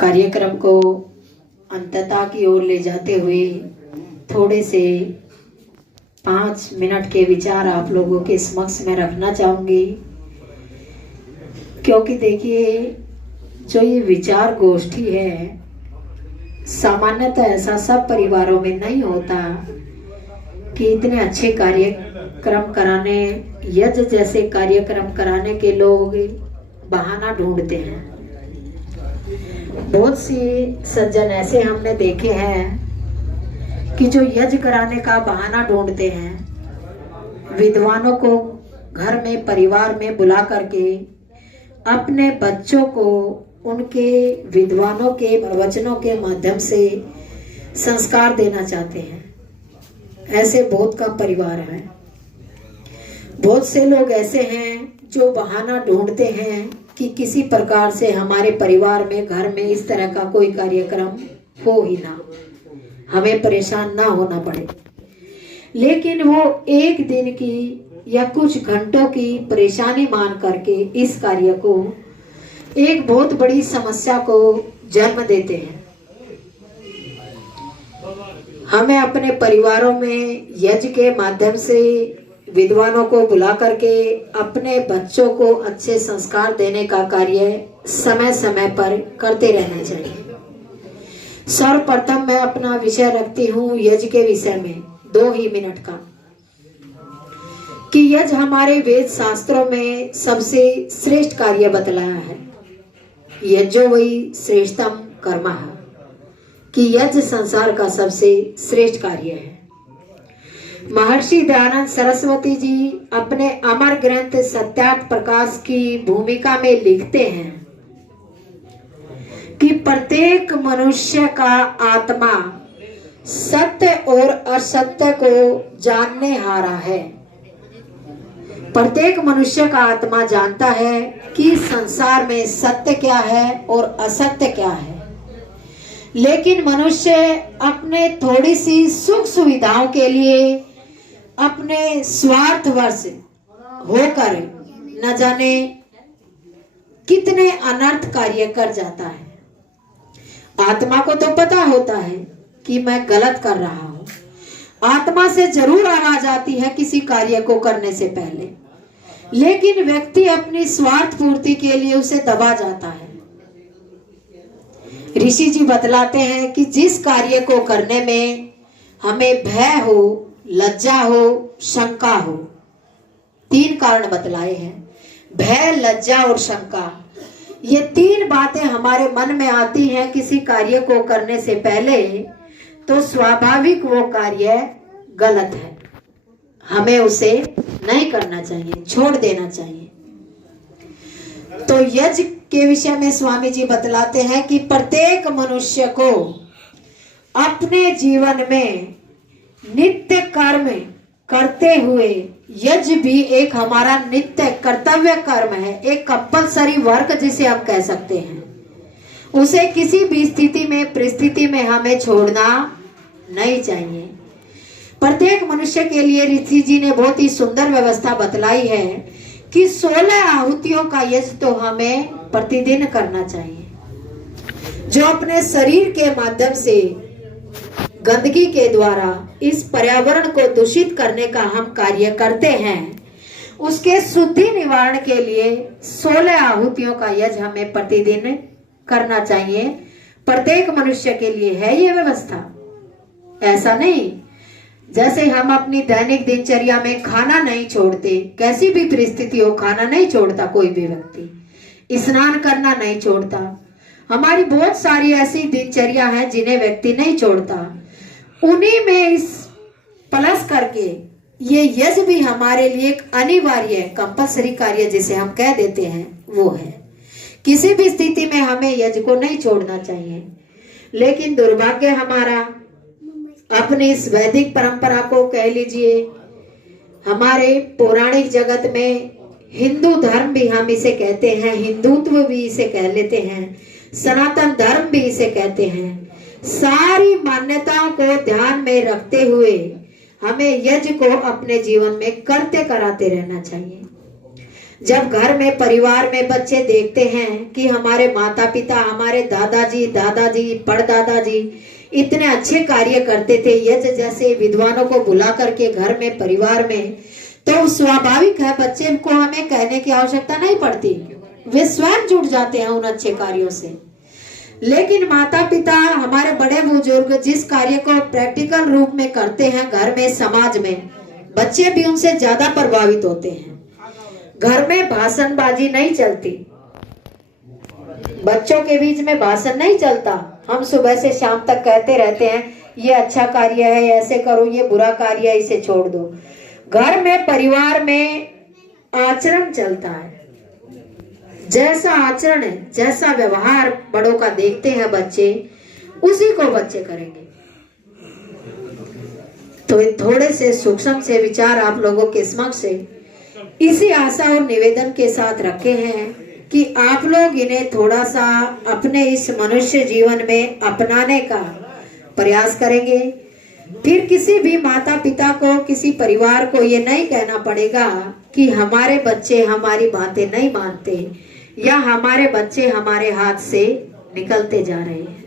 कार्यक्रम को अंतता की ओर ले जाते हुए थोड़े से 5 मिनट के विचार आप लोगों के समक्ष में रखना चाहूंगी, क्योंकि देखिए जो ये विचार गोष्ठी है सामान्यतः ऐसा सब परिवारों में नहीं होता कि इतने अच्छे कार्यक्रम कराने, यज्ञ जैसे कार्यक्रम कराने के लोग बहाना ढूंढते हैं। बहुत सी सज्जन ऐसे हमने देखे हैं कि जो यज्ञ कराने का बहाना ढूंढते हैं, विद्वानों को घर में परिवार में बुला करके अपने बच्चों को उनके विद्वानों के प्रवचनों के माध्यम से संस्कार देना चाहते हैं। ऐसे बहुत कम परिवार हैं। बहुत से लोग ऐसे हैं जो बहाना ढूंढते हैं कि किसी प्रकार से हमारे परिवार में, घर में इस तरह का कोई कार्यक्रम हो ही ना, हमें परेशान ना होना पड़े। लेकिन वो एक दिन की या कुछ घंटों की परेशानी मान करके इस कार्य को एक बहुत बड़ी समस्या को जन्म देते हैं। हमें अपने परिवारों में यज्ञ के माध्यम से विद्वानों को बुला करके अपने बच्चों को अच्छे संस्कार देने का कार्य समय समय पर करते रहना चाहिए। सर्वप्रथम मैं अपना विषय रखती हूँ यज्ञ के विषय में 2 ही मिनट का, कि यज्ञ हमारे वेद शास्त्रों में सबसे श्रेष्ठ कार्य बतलाया है। यज्ञो वही श्रेष्ठतम कर्म है, कि यज्ञ संसार का सबसे श्रेष्ठ कार्य है। महर्षि दयानंद सरस्वती जी अपने अमर ग्रंथ सत्यार्थ प्रकाश की भूमिका में लिखते हैं कि प्रत्येक मनुष्य का आत्मा सत्य और असत्य को जानने हारा है। प्रत्येक मनुष्य का आत्मा जानता है कि संसार में सत्य क्या है और असत्य क्या है, लेकिन मनुष्य अपने थोड़ी सी सुख सुविधाओं के लिए अपने स्वार्थवश होकर न जाने कितने अनर्थ कार्य कर जाता है। आत्मा को तो पता होता है कि मैं गलत कर रहा हूं। आत्मा से जरूर आवाज आती है किसी कार्य को करने से पहले, लेकिन व्यक्ति अपनी स्वार्थ पूर्ति के लिए उसे दबा जाता है। ऋषि जी बतलाते हैं कि जिस कार्य को करने में हमें भय हो, लज्जा हो, शंका हो, 3 कारण बतलाए हैं। भय, लज्जा और शंका, ये 3 बातें हमारे मन में आती हैं किसी कार्य को करने से पहले, तो स्वाभाविक वो कार्य गलत है, हमें उसे नहीं करना चाहिए, छोड़ देना चाहिए। तो यज्ञ के विषय में स्वामी जी बतलाते हैं कि प्रत्येक मनुष्य को अपने जीवन में नित्य कर्म करते हुए, यज्ञ भी एक हमारा नित्य कर्तव्य कर्म है, एक कंपल्सरी वर्क जिसे हम कह सकते हैं, उसे किसी भी स्थिति में, परिस्थिति में हमें छोड़ना नहीं चाहिए। प्रत्येक मनुष्य के लिए ऋषि जी ने बहुत ही सुंदर व्यवस्था बतलाई है कि 16 आहुतियों का यज्ञ तो हमें प्रतिदिन करना चाहिए। जो अपने शरीर के माध्यम से गंदगी के द्वारा इस पर्यावरण को दूषित करने का हम कार्य करते हैं, उसके शुद्धि निवारण के लिए 16 आहुतियों का यज्ञ हमें प्रतिदिन करना चाहिए। प्रत्येक मनुष्य के लिए है ये व्यवस्था। ऐसा नहीं जैसे हम अपनी दैनिक दिनचर्या में खाना नहीं छोड़ते, कैसी भी परिस्थिति हो खाना नहीं छोड़ता कोई भी व्यक्ति, स्नान करना नहीं छोड़ता। हमारी बहुत सारी ऐसी दिनचर्या है जिन्हें व्यक्ति नहीं छोड़ता। उन्हीं में इस प्लस करके ये यज्ञ भी हमारे लिए एक अनिवार्य कंपल्सरी कार्य जिसे हम कह देते हैं वो है। किसी भी स्थिति में हमें यज्ञ को नहीं छोड़ना चाहिए। लेकिन दुर्भाग्य हमारा, अपनी इस वैदिक परंपरा को कह लीजिए, हमारे पौराणिक जगत में हिंदू धर्म भी हम इसे कहते हैं, हिंदुत्व भी इसे कह लेते हैं, सनातन धर्म भी इसे कहते हैं। सारी मान्यताओं को ध्यान में रखते हुए हमें यज्ञ को अपने जीवन में करते कराते रहना चाहिए। जब घर में परिवार में बच्चे देखते हैं कि हमारे माता पिता, हमारे दादाजी, परदादाजी इतने अच्छे कार्य करते थे, यज्ञ जैसे विद्वानों को बुला करके घर में परिवार में, तो स्वाभाविक है बच्चे को हमें कहने की आवश्यकता नहीं पड़ती, वे स्वयं जुड़ जाते हैं उन अच्छे कार्यों से। लेकिन माता पिता, हमारे बड़े बुजुर्ग जिस कार्य को प्रैक्टिकल रूप में करते हैं घर में, समाज में, बच्चे भी उनसे ज्यादा प्रभावित होते हैं। घर में भाषणबाजी नहीं चलती, बच्चों के बीच में भाषण नहीं चलता। हम सुबह से शाम तक कहते रहते हैं ये अच्छा कार्य है, ऐसे करो, ये बुरा कार्य है, इसे छोड़ दो। घर में परिवार में आचरण चलता है, जैसा आचरण है, जैसा व्यवहार बड़ों का देखते हैं बच्चे, उसी को बच्चे करेंगे। तो थोड़े से सूक्ष्म से विचार आप लोगों के समक्ष इसी आशा और निवेदन के साथ रखे हैं कि आप लोग इन्हें थोड़ा सा अपने इस मनुष्य जीवन में अपनाने का प्रयास करेंगे। फिर किसी भी माता पिता को, किसी परिवार को ये नहीं कहना पड़ेगा कि हमारे बच्चे हमारी बातें नहीं मानते या हमारे बच्चे हमारे हाथ से निकलते जा रहे हैं।